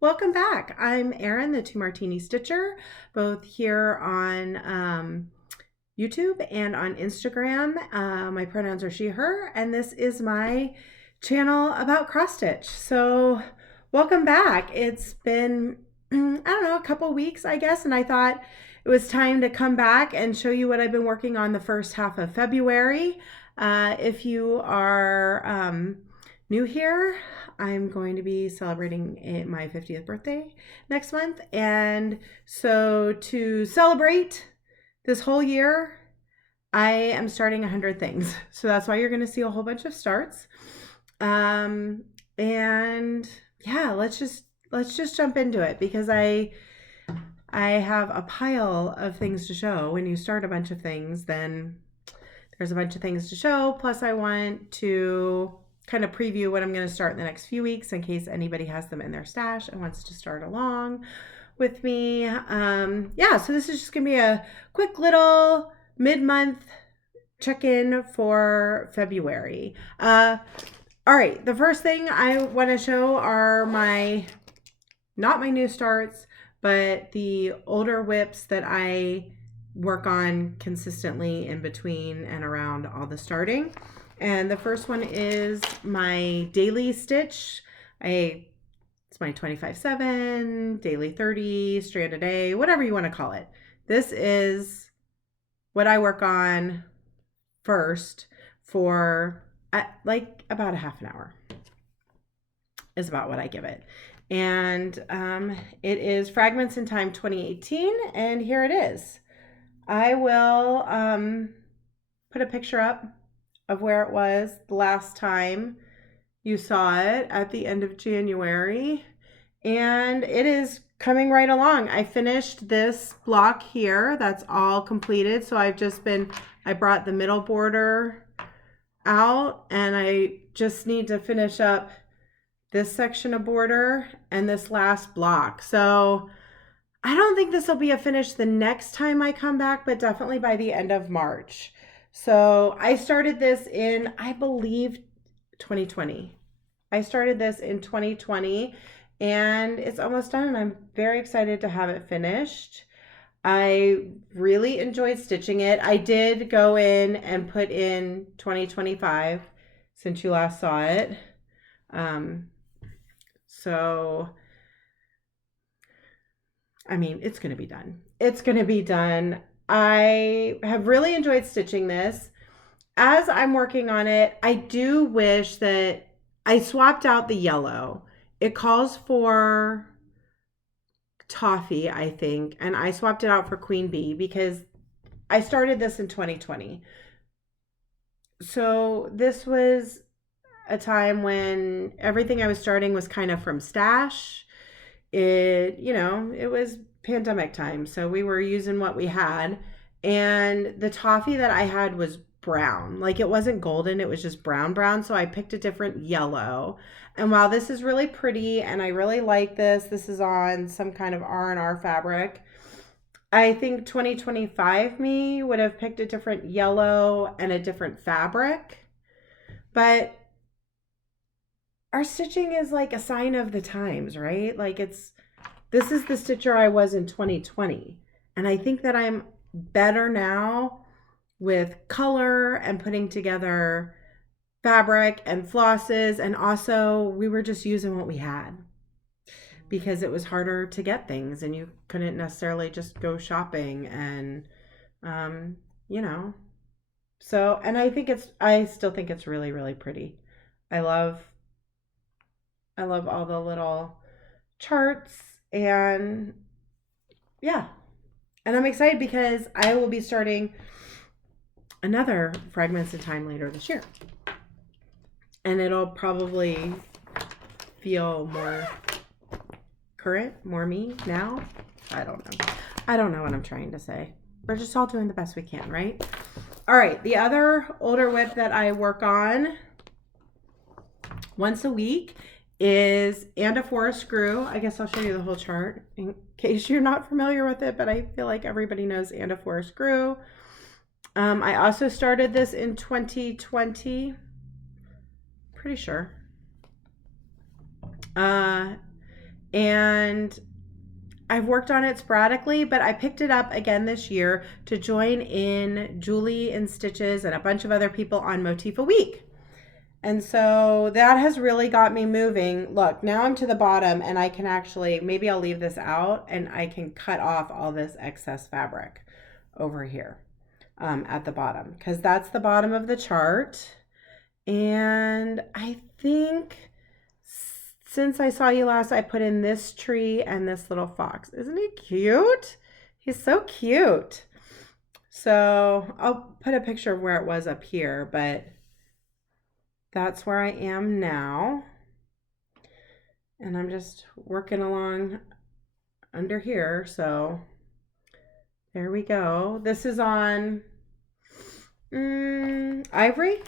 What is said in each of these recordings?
Welcome back. I'm Erin, the Two Martini Stitcher, both here on YouTube and on Instagram. My pronouns are she, her, and this is my channel about cross stitch. So, welcome back. It's been, I don't know, a couple weeks, I guess, and I thought it was time to come back and show you what I've been working on the first half of February. If you are new here, I'm going to be celebrating my 50th birthday next month. And so to celebrate this whole year, I am starting 100 things. So that's why you're going to see a whole bunch of starts. And yeah, let's just jump into it because I have a pile of things to show. When you start a bunch of things, then there's a bunch of things to show. Plus I want to kind of preview what I'm going to start in the next few weeks in case anybody has them in their stash and wants to start along with me. Yeah, so this is just going to be a quick little mid-month check-in for February. All right, the first thing I want to show are not my new starts, but the older whips that I work on consistently in between and around all the starting. And the first one is my daily stitch. It's my 25/7, daily 30, strand a day, whatever you want to call it. This is what I work on first for like about a half an hour is about what I give it. And it is Fragments in Time 2018, and here it is. I will put a picture up of where it was the last time you saw it at the end of January. And it is coming right along. I finished this block here. That's all completed. So I brought the middle border out and I just need to finish up this section of border and this last block. So I don't think this will be a finish the next time I come back, but definitely by the end of March. So I started this in, I believe, 2020. I started this in 2020 and it's almost done and I'm very excited to have it finished. I really enjoyed stitching it. I did go in and put in 2025 since you last saw it. So, I mean, it's going to be done. It's going to be done. I have really enjoyed stitching this. As I'm working on it, I do wish that I swapped out the yellow. It calls for toffee, I think, and I swapped it out for Queen Bee because I started this in 2020. So this was a time when everything I was starting was kind of from stash. It was pandemic time, so we were using what we had. And the toffee that I had was brown. Like it wasn't golden, it was just brown. So I picked a different yellow. And while this is really pretty and I really like this is on some kind of R&R fabric. I think 2025 me would have picked a different yellow and a different fabric. But our stitching is like a sign of the times, right? Like this is the stitcher I was in 2020. And I think that I'm better now with color and putting together fabric and flosses. And also we were just using what we had because it was harder to get things and you couldn't necessarily just go shopping and, so, and I still think it's really, really pretty. I love all the little charts and yeah. And I'm excited because I will be starting another Fragments in Time later this year. And it'll probably feel more current, more me now. I don't know. I don't know what I'm trying to say. We're just all doing the best we can, right? All right, the other older whip that I work on once a week is And a Forest Screw. I guess I'll show you the whole chart in case you're not familiar with it, but I feel like everybody knows And a Forest Screw. I also started this in 2020. Pretty sure. And I've worked on it sporadically, but I picked it up again this year to join in Julie and Stitches and a bunch of other people on Motif a Week. And so that has really got me moving. Look, now I'm to the bottom and I can actually, maybe I'll leave this out and I can cut off all this excess fabric over here at the bottom, because that's the bottom of the chart. And I think since I saw you last, I put in this tree and this little fox. Isn't he cute? He's so cute. So I'll put a picture of where it was up here, but that's where I am now. And I'm just working along under here. So there we go. This is on ivory,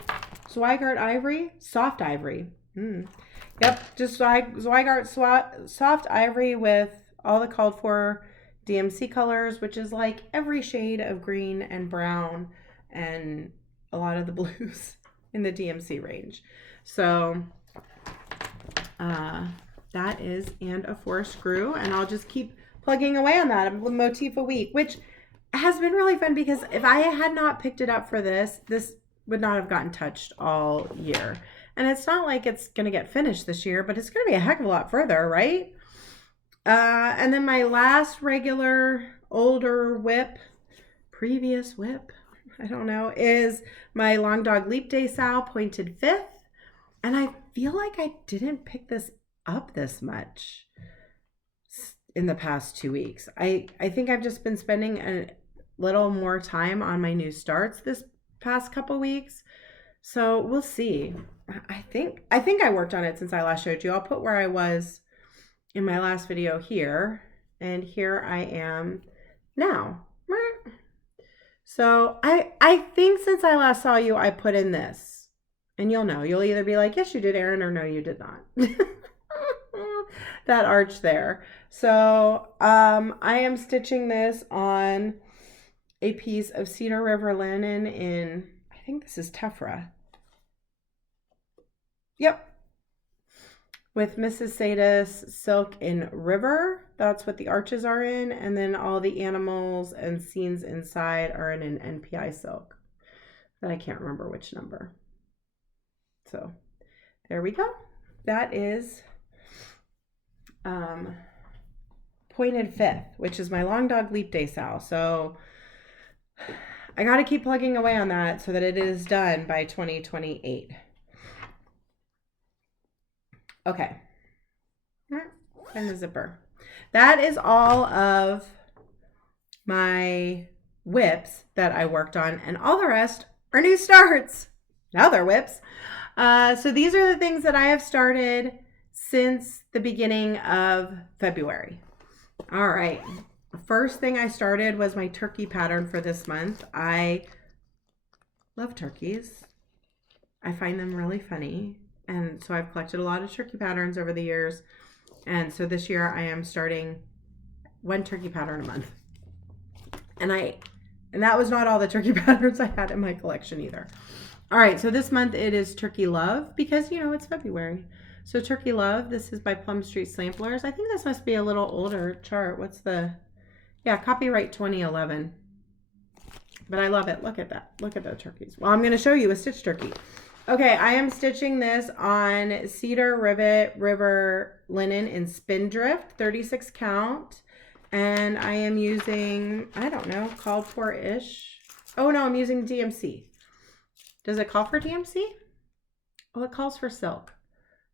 Zweigart ivory, soft ivory. Yep, just Zweigart soft ivory with all the called for DMC colors, which is like every shade of green and brown and a lot of the blues in the DMC range. So that is and a 4 screw, and I'll just keep plugging away on that with Motif a Week, which has been really fun because if I had not picked it up for this would not have gotten touched all year. And it's not like it's going to get finished this year, but it's going to be a heck of a lot further, right? And then my last regular older previous whip, I don't know, is my Long Dog Leap Day Sow pointed 5th. And I feel like I didn't pick this up this much in the past 2 weeks. I think I've just been spending a little more time on my new starts this past couple weeks. So we'll see. I think I worked on it since I last showed you. I'll put where I was in my last video here. And here I am now. So I think since I last saw you, I put in this. And you'll know. You'll either be like, yes, you did, Erin, or no, you did not. That arch there. So I am stitching this on a piece of Cedar River linen in, I think this is Tephra. Yep. With Mrs. Sadis silk in River. That's what the arches are in. And then all the animals and scenes inside are in an NPI silk. But I can't remember which number. So there we go. That is pointed 5th, which is my Long Dog Leap Day Sow. So I got to keep plugging away on that so that it is done by 2028. Okay. And the zipper. That is all of my whips that I worked on, and all the rest are new starts. Now they're whips. So these are the things that I have started since the beginning of February. All right. The first thing I started was my turkey pattern for this month. I love turkeys. I find them really funny. And so I've collected a lot of turkey patterns over the years. And so this year I am starting one turkey pattern a month. And that was not all the turkey patterns I had in my collection either. All right, so this month it is Turkey Love because, you know, it's February. So Turkey Love, this is by Plum Street Samplers. I think this must be a little older chart. What's the, yeah, copyright 2011. But I love it. Look at that. Look at those turkeys. Well, I'm going to show you a stitch turkey. Okay, I am stitching this on Cedar River linen in Spindrift, 36 count. And I am using, I don't know, called for-ish. Oh, no, I'm using DMC. Does it call for DMC? Oh, it calls for silk.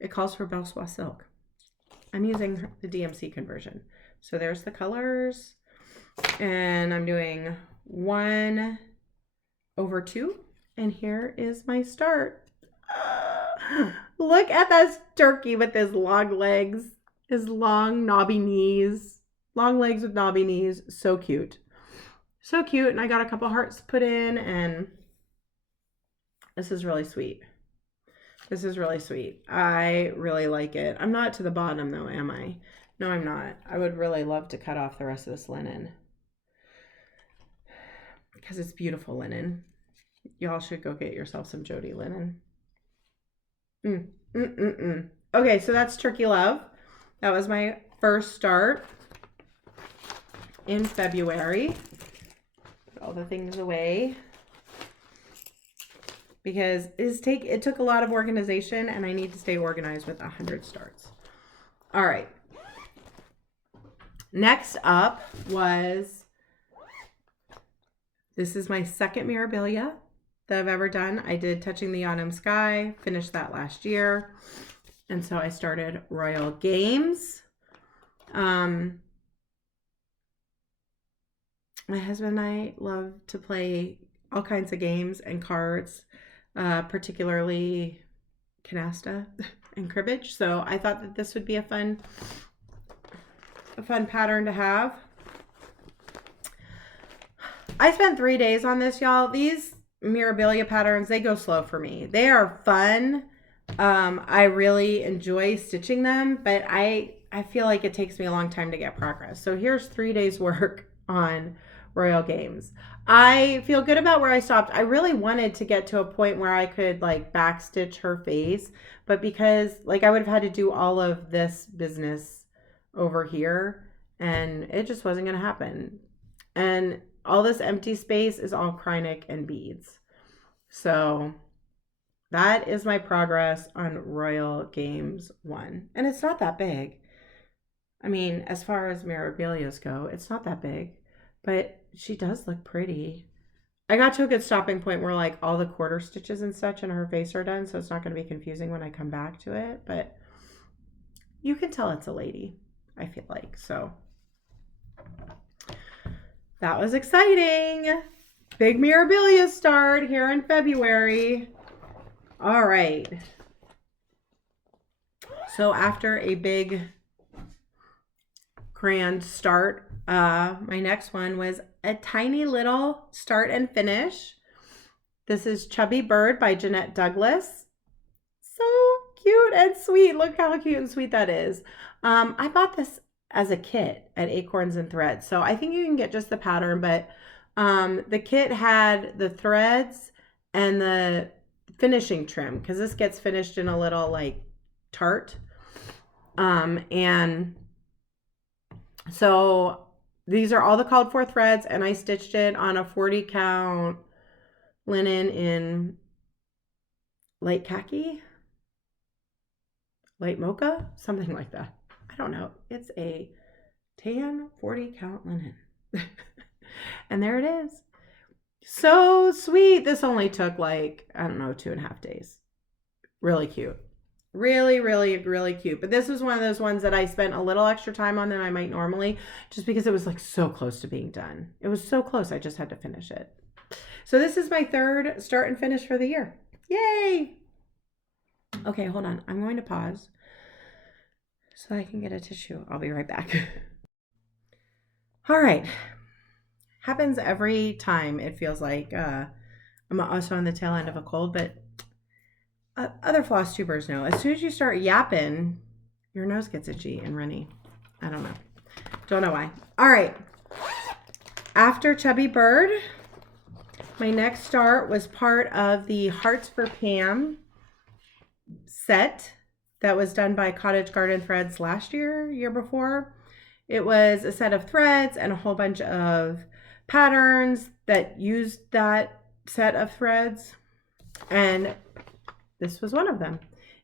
It calls for Belsois silk. I'm using the DMC conversion. So there's the colors. And I'm doing 1/2. And here is my start. Look at that turkey with his long legs, his long knobby knees. Long legs with knobby knees. So cute. So cute. And I got a couple hearts put in, and this is really sweet. This is really sweet. I really like it. I'm not to the bottom though, am I? No, I'm not. I would really love to cut off the rest of this linen because it's beautiful linen. Y'all should go get yourself some Jody linen. Okay, so that's Turkey Love. That was my first start in February. Put all the things away because it took a lot of organization, and I need to stay organized with 100 starts. All right. Next up was, this is my second Mirabilia that I've ever done. I did Touching the Autumn Sky, finished that last year. And so I started Royal Games. My husband and I love to play all kinds of games and cards, particularly canasta and cribbage. So I thought that this would be a fun pattern to have. I spent 3 days on this, y'all. These Mirabilia patterns, they go slow for me. They are fun. I really enjoy stitching them, but I feel like it takes me a long time to get progress. So here's 3 days work on Royal Games. I feel good about where I stopped. I really wanted to get to a point where I could like backstitch her face, but because like I would have had to do all of this business over here, and it just wasn't going to happen. And all this empty space is all Krynic and beads. So that is my progress on Royal Games 1. And it's not that big. I mean, as far as Mirabilias go, it's not that big. But she does look pretty. I got to a good stopping point where like all the quarter stitches and such in her face are done. So it's not going to be confusing when I come back to it. But you can tell it's a lady, I feel like. So that was exciting. Big Mirabilia start here in February. All right. So after a big grand start, my next one was a tiny little start and finish. This is Chubby Bird by Jeanette Douglas. So cute and sweet. Look how cute and sweet that is. I bought this as a kit at Acorns and Threads. So I think you can get just the pattern, but the kit had the threads and the finishing trim, because this gets finished in a little like tart. And so these are all the called for threads, and I stitched it on a 40 count linen in light khaki, light mocha, something like that. I don't know. It's a tan 40 count linen. And there it is. So sweet. This only took like, I don't know, 2.5 days. Really cute. Really, really, really cute. But this was one of those ones that I spent a little extra time on than I might normally, just because it was like so close to being done. It was so close. I just had to finish it. So this is my third start and finish for the year. Yay. Okay, hold on. I'm going to pause so I can get a tissue. I'll be right back. All right. Happens every time. It feels like I'm also on the tail end of a cold, but other floss tubers know. As soon as you start yapping, your nose gets itchy and runny. I don't know. Don't know why. All right. After Chubby Bird, my next start was part of the Hearts for Pam set that was done by Cottage Garden Threads last year before. It was a set of threads and a whole bunch of patterns that used that set of threads. And this was one of them.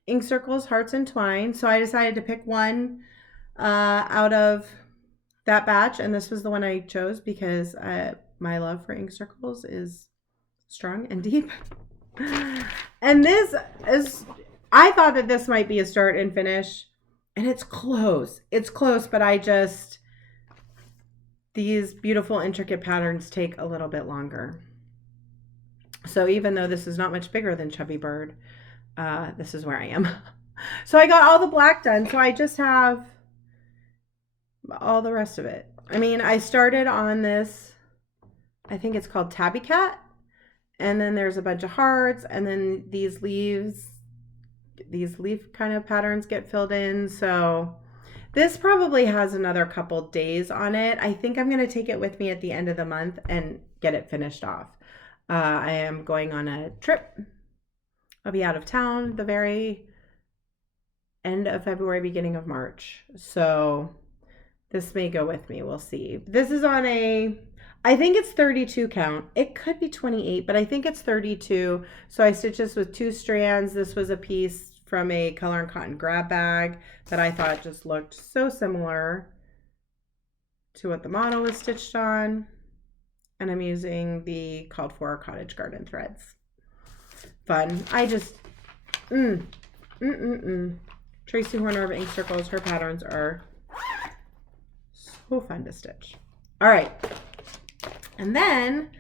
Ink circles, hearts, and twine. So I decided to pick one out of that batch. And this was the one I chose because my love for ink circles is strong and deep. And this is, I thought that this might be a start and finish. And it's close. It's close, but these beautiful intricate patterns take a little bit longer. So even though this is not much bigger than Chubby Bird, this is where I am. So I got all the black done. So I just have all the rest of it. I mean, I started on this, I think it's called Tabby Cat. And then there's a bunch of hearts, and then these leaf kind of patterns get filled in. So this probably has another couple days on it. I think I'm going to take it with me at the end of the month and get it finished off. I am going on a trip. I'll be out of town the very end of February, beginning of March. So This may go with me. We'll see. This is on I think it's 32 count. It could be 28, but I think it's 32. So I stitched this with 2 strands. This was a piece from a Color and Cotton grab bag that I thought just looked so similar to what the model was stitched on. And I'm using the Called For Cottage Garden threads. Fun. I just, Tracy Horner of Ink Circles, her patterns are so fun to stitch. All right. And then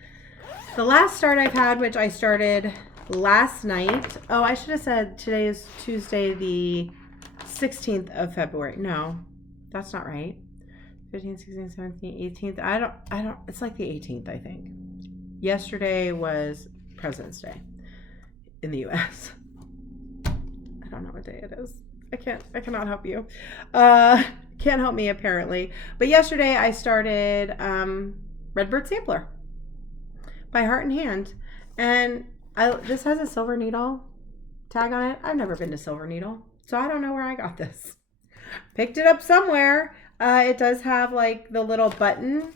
the last start I've had, which I started last night. Oh, I should have said today is Tuesday, the 16th of February. No, that's not right. 15th, 16th, 17th, 18th. I don't, it's like the 18th, I think. Yesterday was President's Day in the US. I don't know what day it is. I cannot help you. Can't help me apparently. But yesterday I started Redbird Sampler by Heart and Hand. And this has a Silver Needle tag on it. I've never been to Silver Needle, so I don't know where I got this. Picked it up somewhere. It does have like the little button.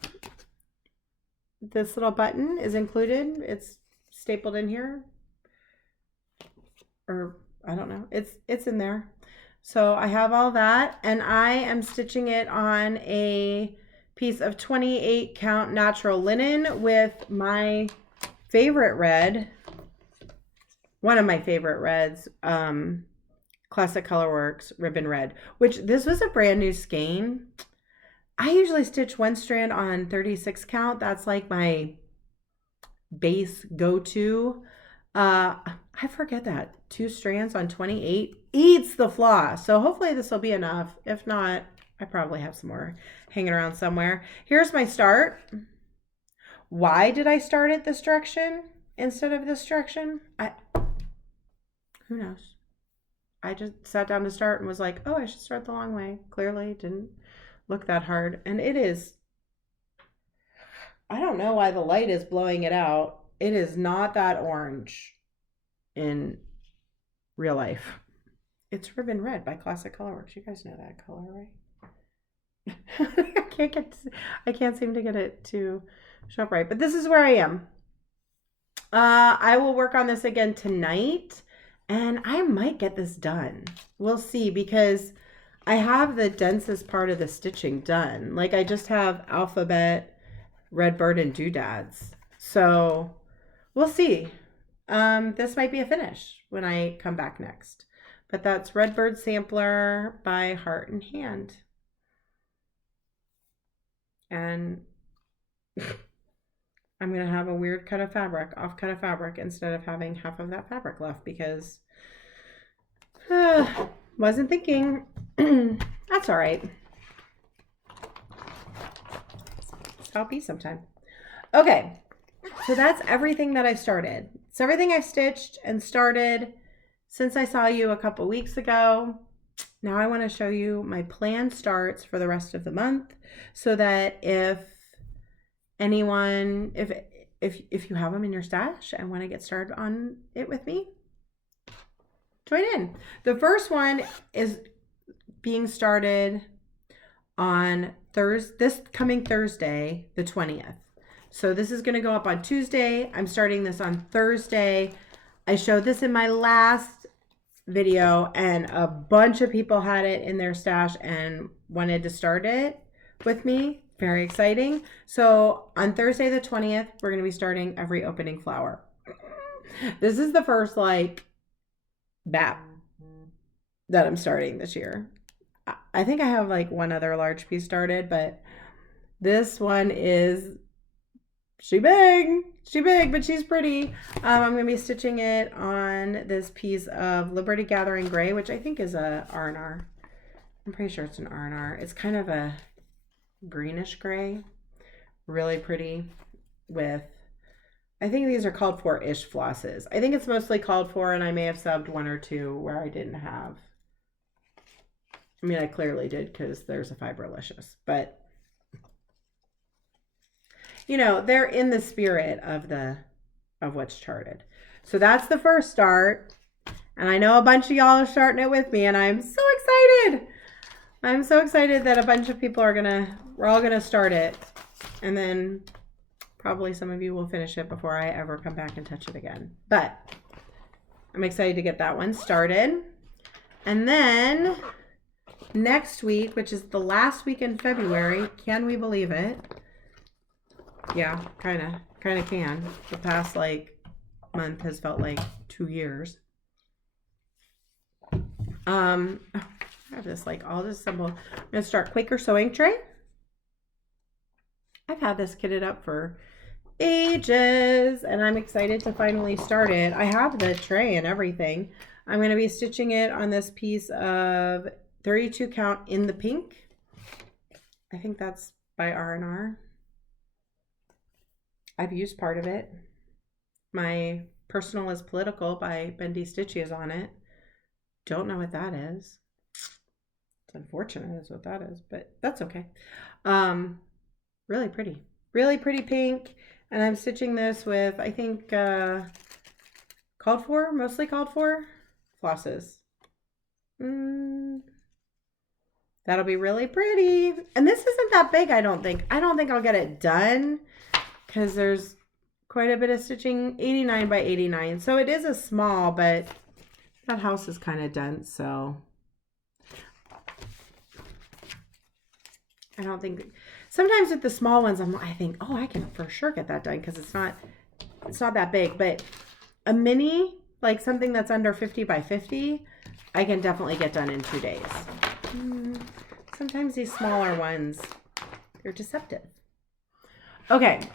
This little button is included. It's stapled in here. Or I don't know. It's in there. So I have all that, and I am stitching it on a piece of 28 count natural linen with my favorite red, one of my favorite reds, Classic Colorworks Ribbon Red, which this was a brand new skein. I usually stitch 1 strand on 36 count. That's like my base go-to. I forget that 2 strands on 28 eats the floss. So hopefully this will be enough. If not, I probably have some more hanging around somewhere. Here's my start. Why did I start it this direction instead of this direction? Who knows? I just sat down to start and was like, oh, I should start the long way. Clearly didn't look that hard. And it is, I don't know why the light is blowing it out. It is not that orange in real life. It's Ribbon Red by Classic Colorworks. You guys know that color, right? I can't seem to get it to show up right. But this is where I am. I will work on this again tonight, and I might get this done. We'll see, because I have the densest part of the stitching done. Like I just have alphabet, Redbird, and doodads. So we'll see. This might be a finish when I come back next. But that's Redbird Sampler by Heart and Hand. And I'm going to have a weird cut of fabric, off cut of fabric, instead of having half of that fabric left, because wasn't thinking. That's all right. I'll be sometime. Okay, so that's everything that I started. It's everything I stitched and started since I saw you a couple weeks ago. Now I want to show you my planned starts for the rest of the month, so that if anyone, if you have them in your stash and want to get started on it with me, join in. The first one is being started on this coming Thursday, the 20th. So this is going to go up on Tuesday. I'm starting this on Thursday. I showed this in my last video, and a bunch of people had it in their stash and wanted to start it with me. Very exciting. So on Thursday the 20th, we're going to be starting every opening flower. This is the first like BAP that I'm starting this year. I think I have like one other large piece started, but this one is big, but she's pretty. I'm going to be stitching it on this piece of Liberty Gathering Gray, which I think is a R&R. I'm pretty sure it's an R&R. It's kind of a greenish gray, really pretty, with, I think these are called for-ish flosses. I think it's mostly called for, and I may have subbed 1 or 2 where I didn't have. I mean, I clearly did, because there's a Fibralicious, but you know, they're in the spirit of what's charted. So that's the first start, and I know a bunch of y'all are starting it with me, and I'm so excited. I'm so excited that a bunch of people we're all gonna start it. And then probably some of you will finish it before I ever come back and touch it again. But I'm excited to get that one started. And then next week, which is the last week in February, can we believe it? Yeah, kind of can. The past month has felt like 2 years. I have this all this symbol. I'm gonna start Quaker sewing tray. I've had this kitted up for ages, and I'm excited to finally start it. I have the tray and everything. I'm going to be stitching it on this piece of 32 count in the pink. I think that's by R&R. I've used part of it. My Personal is Political by Bendy Stitchy is on it. Don't know what that is. It's unfortunate is what that is, but that's okay. Really pretty. Really pretty pink. And I'm stitching this with, I think, mostly called for flosses. That'll be really pretty. And this isn't that big, I don't think. I don't think I'll get it done because there's quite a bit of stitching, 89 by 89. So it is a small, but that house is kind of dense, so I don't think. Sometimes with the small ones, I think, oh, I can for sure get that done because it's not that big. But a mini, like something that's under 50 by 50, I can definitely get done in 2 days. Sometimes these smaller ones, they're deceptive. Okay.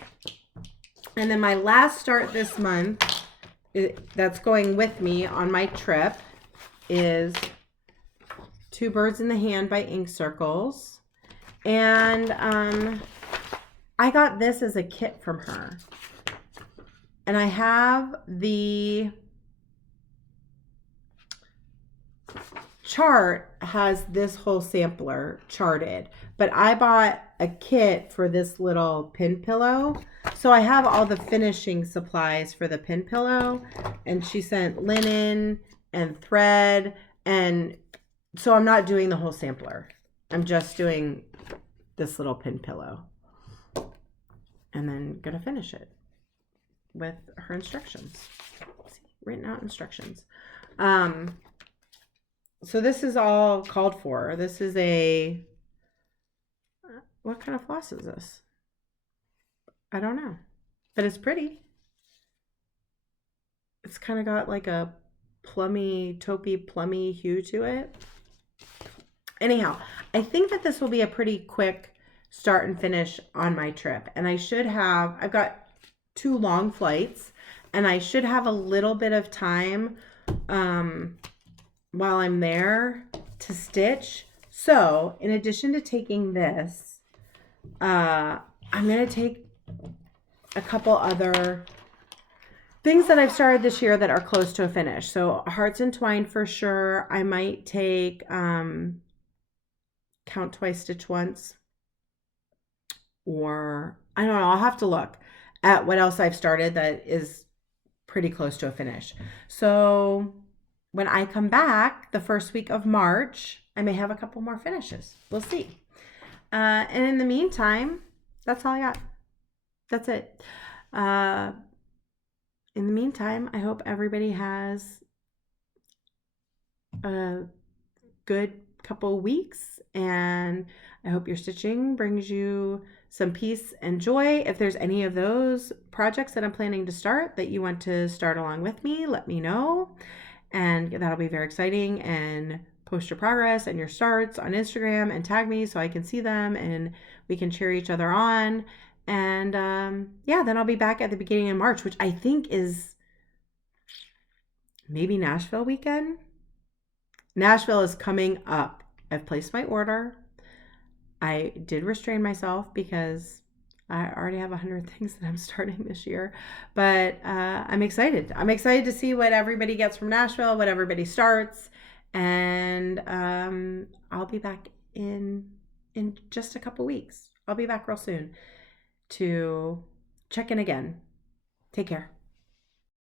And then my last start this month, that's going with me on my trip, is Two Birds in the Hand by Ink Circles. And I got this as a kit from her. And I have the chart has this whole sampler charted. But I bought a kit for this little pin pillow. So I have all the finishing supplies for the pin pillow. And she sent linen and thread. And so I'm not doing the whole sampler. I'm just doing this little pin pillow, and then gonna finish it with her instructions. See, written out instructions. So this is all called for. This is what kind of floss is this? I don't know, but it's pretty. It's kind of got like a taupey plummy hue to it. Anyhow, I think that this will be a pretty quick start and finish on my trip. And I've got 2 long flights, and I should have a little bit of time while I'm there to stitch. So in addition to taking this, I'm going to take a couple other things that I've started this year that are close to a finish. So Hearts Entwined for sure. I might take Count Twice, Stitch Once, or I don't know, I'll have to look at what else I've started that is pretty close to a finish. So when I come back the first week of March, I may have a couple more finishes. We'll see. And in the meantime, that's all I got. That's it. In the meantime, I hope everybody has a good couple weeks, and I hope your stitching brings you some peace and joy. If there's any of those projects that I'm planning to start that you want to start along with me, let me know, and that'll be very exciting. And post your progress and your starts on Instagram and tag me so I can see them and we can cheer each other on. And yeah, then I'll be back at the beginning of March, which I think is maybe Nashville weekend. Nashville is coming up. I've placed my order. I did restrain myself because I already have 100 things that I'm starting this year, but I'm excited. I'm excited to see what everybody gets from Nashville, what everybody starts, and I'll be back in just a couple weeks. I'll be back real soon to check in again. Take care.